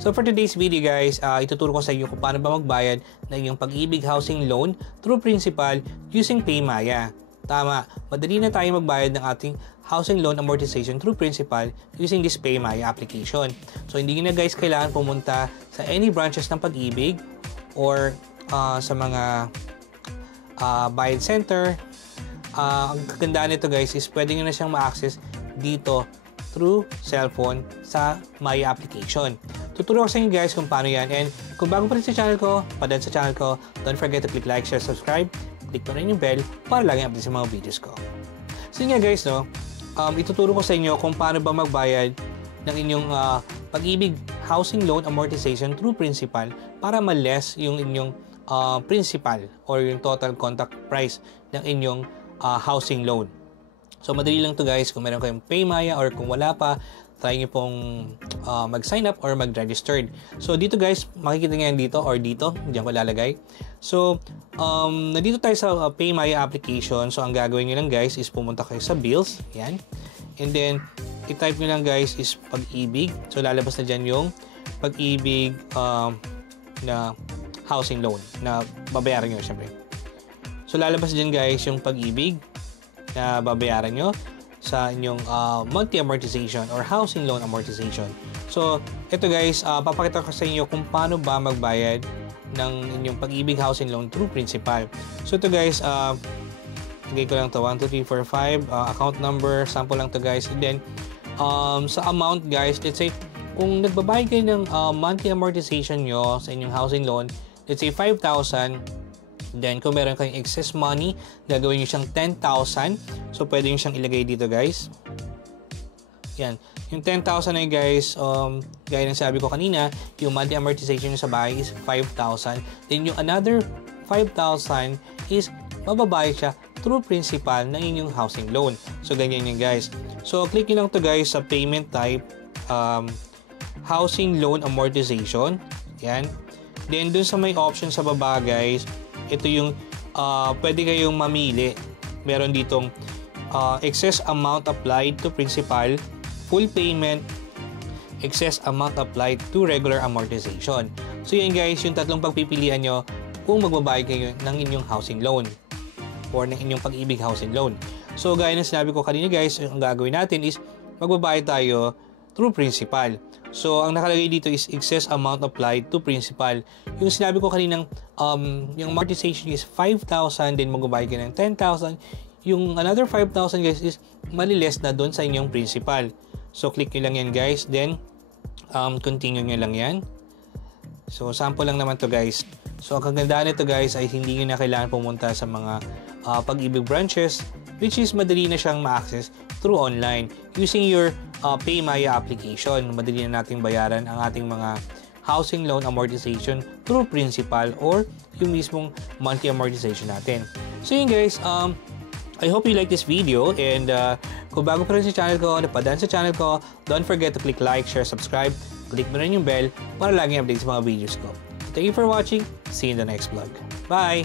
So for today's video guys, ituturo ko sa inyo kung paano ba magbayad ng inyong Pag-ibig Housing Loan through principal using PayMaya. Tama, madali na tayo magbayad ng ating housing loan amortization through principal using this PayMaya application. So hindi nyo na guys kailangan pumunta sa any branches ng Pag-ibig or sa mga bayad center. Ang kagandaan nito guys is pwede nyo na siyang ma-access dito through cellphone sa Maya application. Tuturo ko sa inyo guys kung paano yan, and kung bago pa rin sa channel ko, padaan sa channel ko, don't forget to click like, share, subscribe, click mo rin yung bell para laging update sa mga videos ko. So yun nga guys, no, ituturo ko sa inyo kung paano ba magbayad ng inyong Pag-ibig Housing Loan Amortization through principal para ma-less yung inyong principal or yung total contract price ng inyong housing loan. So madali lang to guys, kung meron kayong PayMaya or kung wala pa, try nyo pong mag-sign up or mag-registered. So dito guys, makikita nyo yan dito or dito, diyan ko lalagay. So nandito tayo sa PayMaya application. So ang gagawin nyo lang guys is pumunta kayo sa bills, yan. And then i-type nyo lang guys is Pag-ibig. So lalabas na dyan yung Pag-ibig na housing loan na babayaran nyo syempre. So lalabas dyan guys yung Pag-ibig na babayaran nyo sa inyong monthly amortization or housing loan amortization. So, ito guys, papakita ko sa inyo kung paano ba magbayad ng inyong Pag-ibig housing loan through principal. So, ito guys, lagay ko lang to 1, 2, 3, 4, 5, account number, sample lang to guys. And then, sa amount guys, let's say, kung nagbabayad kayo ng monthly amortization nyo sa inyong housing loan, let's say 5,000, then, kung meron kayong excess money, gagawin nyo siyang 10,000. So, pwede nyo siyang ilagay dito, guys. Yan. Yung 10,000 na guys, gaya ng sabi ko kanina, yung monthly amortization nyo sa bahay is 5,000. Then, yung another 5,000 is mababayad siya through principal ng inyong housing loan. So, ganyan yun, guys. So, click nyo lang to guys, sa payment type, housing loan amortization. Yan. Then, dun sa may option sa baba, guys, ito yung pwede kayong mamili. Meron ditong excess amount applied to principal, full payment, excess amount applied to regular amortization. So yan guys, yung tatlong pagpipilian nyo kung magbabayad kayo ng inyong housing loan or ng inyong Pag-ibig housing loan. So gaya ng sinabi ko kanina guys, ang gagawin natin is magbabayad tayo through principal. So, ang nakalagay dito is excess amount applied to principal. Yung sinabi ko kaninang yung amortization is 5,000, then magbabayad ka ng 10,000. Yung another 5,000 guys is maliless na doon sa inyong principal. So, click nyo lang yan guys. Then, continue nyo lang yan. So, sample lang naman to guys. So, ang kagandaan nito guys ay hindi nyo na kailangan pumunta sa mga Pag-ibig branches, which is madali na siyang ma-access through online using your PayMaya application. Madali na nating bayaran ang ating mga housing loan amortization through principal or yung mismong monthly amortization natin. So yun guys, I hope you like this video, and kung bago pa rin sa channel ko, napadaan sa channel ko, don't forget to click like, share, subscribe, click mo rin yung bell para laging update sa mga videos ko. Thank you for watching. See you in the next vlog. Bye!